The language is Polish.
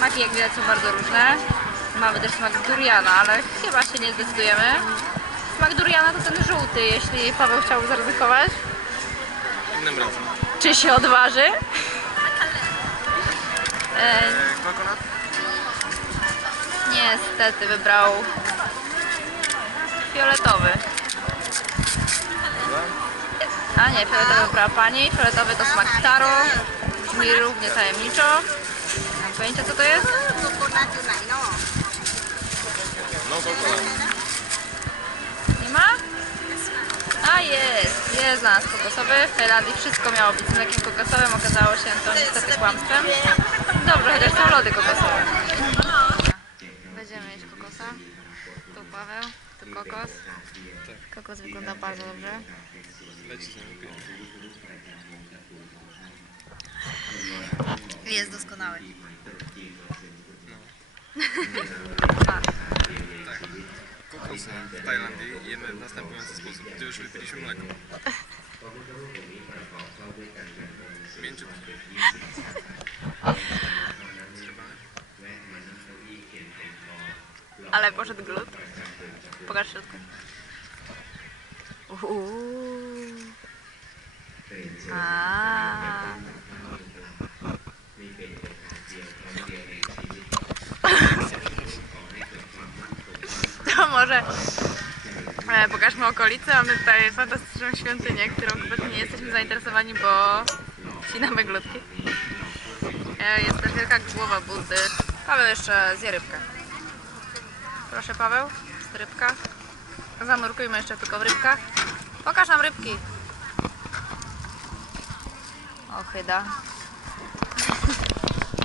Smaki jak widać są bardzo różne. Mamy też smak duriana, ale chyba się nie zdecydujemy. Smak duriana to ten żółty, jeśli Paweł chciałby zaryzykować. Innym razem. Czy się odważy? E, Kokonat? niestety wybrał fioletowy. A nie, fioletowy wybrała pani. Fioletowy to smak taro. Brzmi równie tajemniczo. Pamięta co to jest? No kurnaczynaj, no. No, no. to ポイントそこよココナッツないのノーココナッツ Nie ma? A ah, jest, jest nas kokosowy, w Tajlandii wszystko miało być znakiem kokosowym, okazało się to niestety kłamstwem. Dobrze, chociaż są lody kokosowe. Będziemy jeść kokosa. Tu Paweł, tu kokos. Kokos wygląda bardzo dobrze. Leci z nami jest doskonały. Tak. Kokosy w Tajlandii jemy w następujący sposób. Tu już wypiliśmy mleko. Mięciutkie. Zrywamy. Ale poszedł glut. Pokaż środku. Uuu. A. To może e, pokażmy okolice. Mamy tutaj fantastyczną świątynię, którą kompletnie nie jesteśmy zainteresowani, bo wcinamy glutki. E, Jest też wielka głowa Buddy. Paweł jeszcze zje rybkę. Proszę Paweł, z rybka. Zanurkujmy jeszcze tylko w rybkach. Pokaż nam rybki. O, chyda.